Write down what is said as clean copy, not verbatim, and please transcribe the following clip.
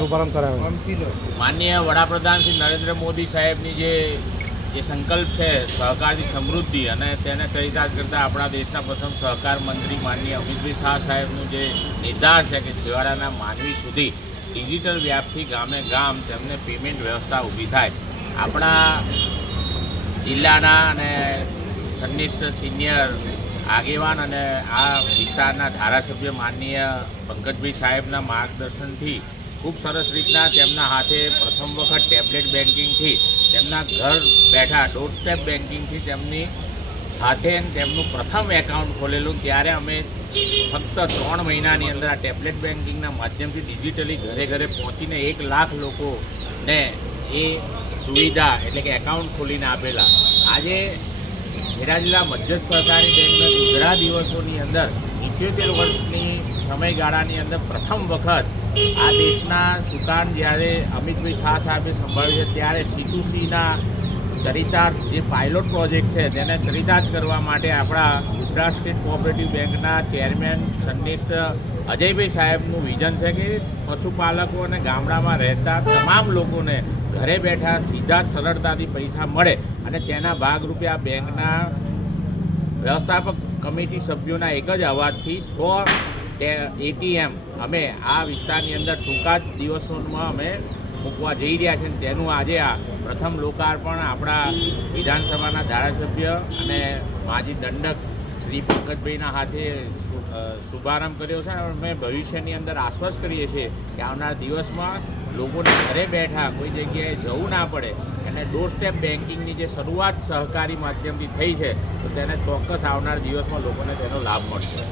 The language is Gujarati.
શુભારંભ કરાયો। માનનીય વડાપ્રધાન શ્રી નરેન્દ્ર મોદી સાહેબની જે સંકલ્પ છે સહકારની સમૃદ્ધિ અને તેને ચરિતાર્થ કરતા આપણા દેશના પ્રથમ સહકાર મંત્રી માનનીય અમિતભાઈ શાહ સાહેબનું જે નિર્ધાર છે કે છેવાડાના માનવી સુધી ડિજિટલ વ્યાપથી ગામે ગામ તેમને પેમેન્ટ વ્યવસ્થા ઊભી થાય। આપણા જિલ્લાના અને સન્નિષ્ઠ સિનિયર આગેવાન અને આ વિસ્તારના ધારાસભ્ય માનનીય પંકજભાઈ સાહેબના માર્ગદર્શનથી ખૂબ સરસ રીતના તેમના હાથે પ્રથમ વખત ટેબ્લેટ બેન્કિંગથી તેમના ઘર બેઠા ડોર સ્ટેપ બેન્કિંગથી તેમની હાથે તેમનું પ્રથમ એકાઉન્ટ ખોલેલું। ત્યારે અમે ફક્ત 3 મહિનાની અંદર આ ટેબ્લેટ બેન્કિંગના માધ્યમથી ડિજિટલી ઘરે ઘરે પહોંચીને 1 લાખ લોકોને એ સુવિધા એટલે કે એકાઉન્ટ ખોલીને આપેલા। આજે ખેડા જિલ્લા મધ્યસ્થ સહકારી બેંકના ગુજરાત દિવસોની અંદર 78 વર્ષની સમયગાળાની અંદર પ્રથમ વખત આ દેશના સુકાન જ્યારે અમિતભાઈ શાહ સાહેબે સંભાળ્યું છે ત્યારે C2Cના ચરિતાર્થ જે પાયલોટ પ્રોજેક્ટ છે તેને ચરિતાર્થ કરવા માટે આપણા ગુજરાત સ્ટેટ કોઓપરેટિવ બેંકના ચેરમેન સન્નિષ્ઠ અજયભાઈ સાહેબનું વિઝન છે કે પશુપાલકો અને ગામડામાં રહેતા તમામ લોકોને ઘરે બેઠા સીધા જ સરળતાથી પૈસા મળે અને તેના ભાગરૂપે આ બેંકના વ્યવસ્થાપક કમિટી સભ્યોના એક જ અવાજથી 100 ATM અમે આ વિસ્તારની અંદર ટૂંકા જ દિવસોમાં અમે મૂકવા જઈ રહ્યા છીએ। તેનું આજે આ પ્રથમ લોકાર્પણ આપણા વિધાનસભાના ધારાસભ્ય અને માજી દંડક શ્રી પંકજભાઈના હાથે શુભારંભ કર્યો છે। અમે ભવિષ્યની અંદર આશ્વસ્ત કરીએ છીએ કે આવનાર દિવસમાં લોકોને ઘરે બેઠા કોઈ જગ્યાએ જવું ના પડે અને ડોર સ્ટેપ બેન્કિંગની જે શરૂઆત સહકારી માધ્યમથી થઈ છે તો તેને ચોક્કસ આવનાર દિવસમાં લોકોને તેનો લાભ મળશે।